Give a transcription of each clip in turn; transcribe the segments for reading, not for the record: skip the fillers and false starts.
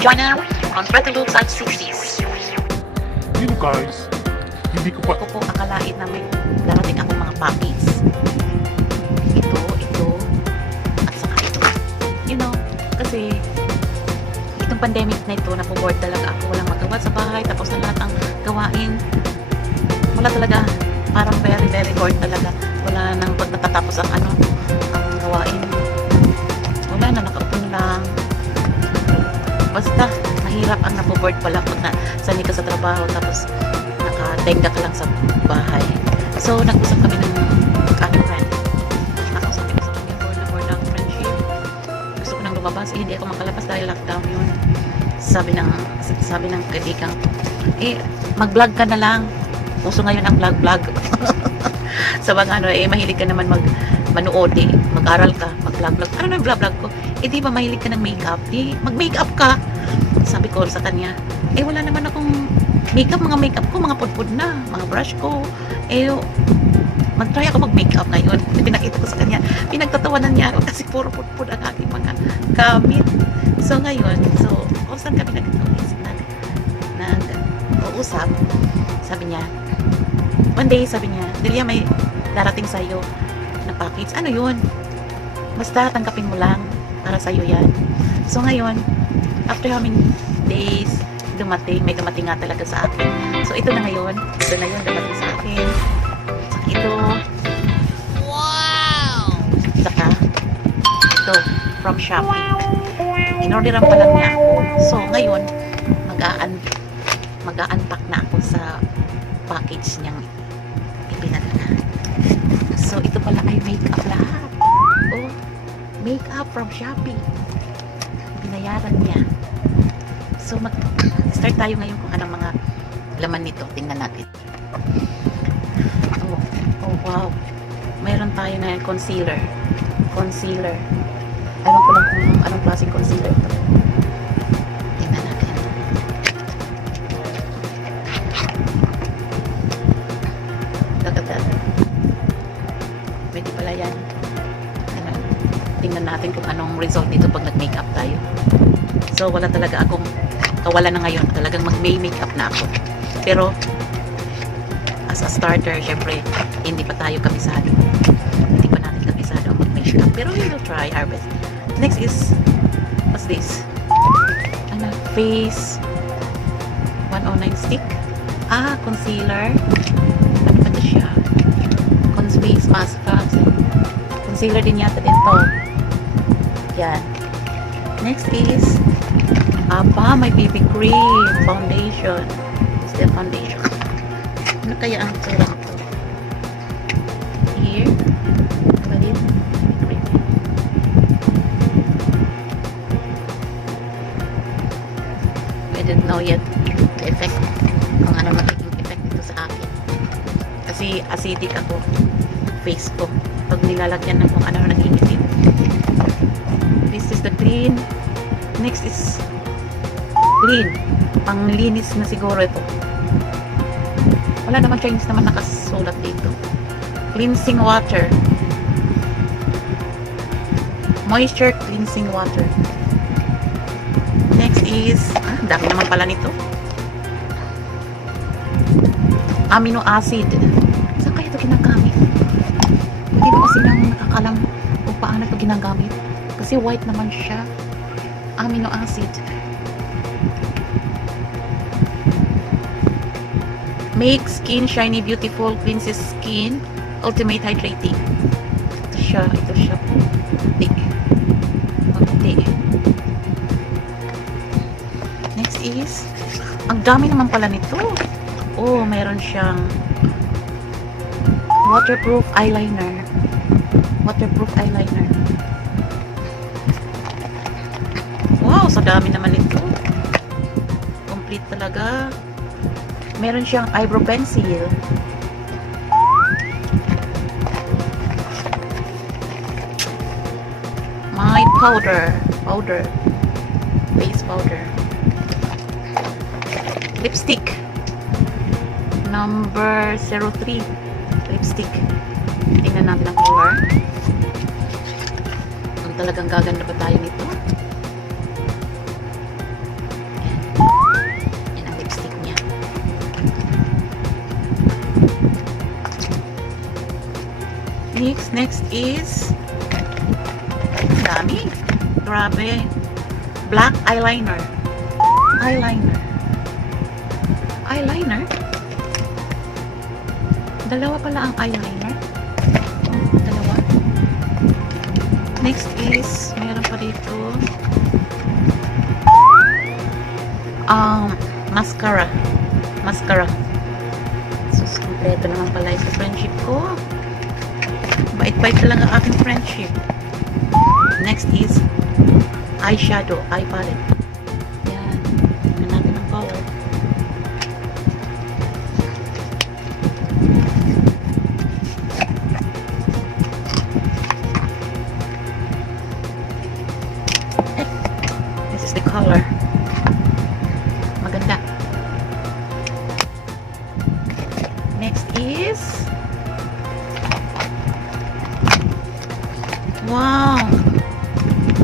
Join now on Pretty Looks at 60s. You know guys, hindi ko pa... Ako po akalain na may darating akong mga puppies. Ito, at saka ito. You know, kasi itong pandemic na ito, napo-board talaga ako. Walang magawa sa bahay, tapos na lahat ang gawain. Wala talaga, parang very, very bored talaga. Wala nang pag natatapos ang ang gawain. Wala na, nakaupo lang. Basta, mahirap ang napo-board pala pag sanay ka sa trabaho, tapos nakatenga ka lang sa bahay. So, nag-usap kami ng friend. Nakausap ko sa kanya for ng friendship. Gusto ko nang lumabas. Hindi ako makalabas dahil lockdown yun. Sabi ng kaibigan, mag-vlog ka na lang. Uso ngayon ang vlog. Sa mga mahilig ka naman manood mag-aral ka, mag-vlog. Ano na yung vlog ko? Di ba mahilig ka ng makeup? Mag-makeup ka. Sabi ko sa kanya, wala naman akong mga makeup ko, mga pudpud na, mga brush ko. Mag-try ako mag-makeup ngayon. Pinakita ko sa kanya. Pinagtatawanan niya ako kasi puro pudpud ang aking mga gamit. So ngayon, kung saan kami nag-uusap, sabi niya, one day, sabi niya, Delia, may darating sa'yo na package. Ano yun? Basta tanggapin mo lang para sa'yo yan. So ngayon, after how many days, may dumating nga talaga sa akin. So ito na ngayon, dumating sa akin. Saka ito. Wow! Saka ito, from Shopee. In-orderan pa lang niya ako. So ngayon, mag-a-unpack na ako sa package niyang ipinadala. So ito pala ay makeup lahat. Oh, makeup from Shopee. Binayaran niya. So start tayo ngayon kung anong mga laman nito. Tingnan natin. Oh wow. Mayroon tayo na concealer. Ewan ko lang kung anong klaseng concealer ito. Tingnan natin. Dagdag. Pwede pala yan. Tingnan natin kung anong result nito pag nag-makeup tayo. So wala talaga akong kawala na ngayon. Talagang mag-makeup na ako. Pero as a starter, syempre hindi pa tayo kabisado. Hindi pa natin kabisado ang mag-makeup. Pero we will try our best. Next is, what's this? Face 109 stick. Concealer. Ano ba ito siya? Face mask. Concealer din yata din to. Yan. Next is may BB cream, foundation. Still foundation. Ano kaya ang tsura nito? Here. Balik. I don't know yet the effect. Kung ano magiging effect nito sa akin. Kasi acidic ako. Face ko. Pag nilalagyan ng kung ano nag-iitim. This is the clean. Next is clean. Panglinis na siguro ito. Wala naman Chinese naman nakasulat dito. Cleansing water. Moisture cleansing water. Next is, dami naman pala nito. Amino acid. Saan kaya ito ginagamit? Hindi ko kasi nang nakakalam kung paano ito ginagamit. Kasi white naman siya. Amino acid. Make skin shiny, beautiful, cleanses skin, ultimate hydrating. Ito siya. Konti. Next is, ang dami naman pala nito. Oh, mayroon siyang waterproof eyeliner. Wow, sa dami naman nito. Complete talaga. Meron siyang eyebrow pencil. My powder. Face powder. Lipstick. Number 03. Lipstick. Tingnan natin ang color. Kung talagang gaganda pa tayo nito. Next is dami. Grabe. Black eyeliner. Eyeliner? Dalawa pala ang eyeliner. Dalawa. Next is, meron pa dito. Mascara. Sus, kompleto naman pala yung friendship ko. Bait-bait lang ang aking friendship. Next is eyeshadow, eye palette. Yan. Tingnan natin ang color. This is the color. Maganda. Next is wow!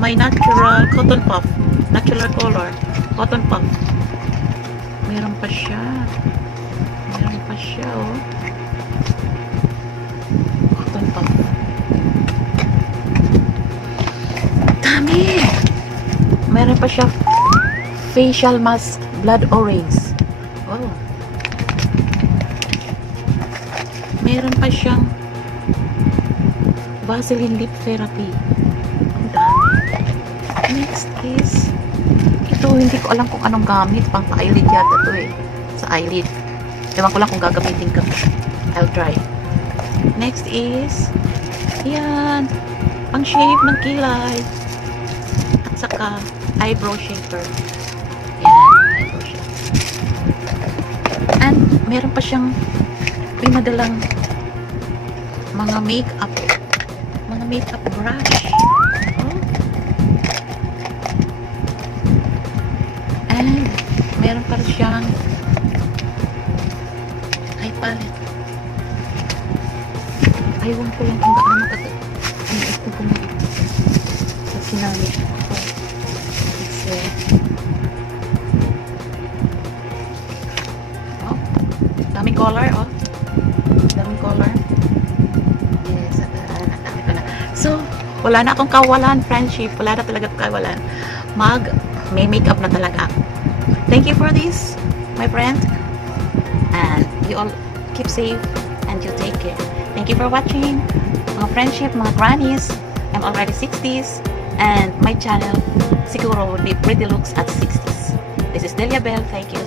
My natural cotton puff. Natural color. Cotton puff. Meron pa siya. Oh. Cotton puff. Dami! Meron pa siya facial mask blood orange. Oh. Meron pa siyang Vaseline lip therapy. Ang dami. Next is ito, hindi ko alam kung anong gamit. Pang eyelid yata to eh. Sa eyelid. Ewan ko lang kung gagamitin ka. I'll try. Next is yan. Pang shape ng kilay. At saka eyebrow shaper. Yan. Eyebrow shaper. And meron pa siyang pinadalang mga makeup brush. Oh. And meron pa siyang eye palette. Aywan ko lang kung gaano ito kung sa sinamit ko. Oh, daming color, oh. Daming color. Yes, ang dami ko na. So, wala na akong kawalan, friendship. Wala na talaga kawalan. May makeup na talaga. Thank you for this, my friend. And you all keep safe and you take care. Thank you for watching. Mga friendship, mga grannies. I'm already 60s. And my channel, siguro, would be Pretty Looks at 60s. This is Delia Bell. Thank you.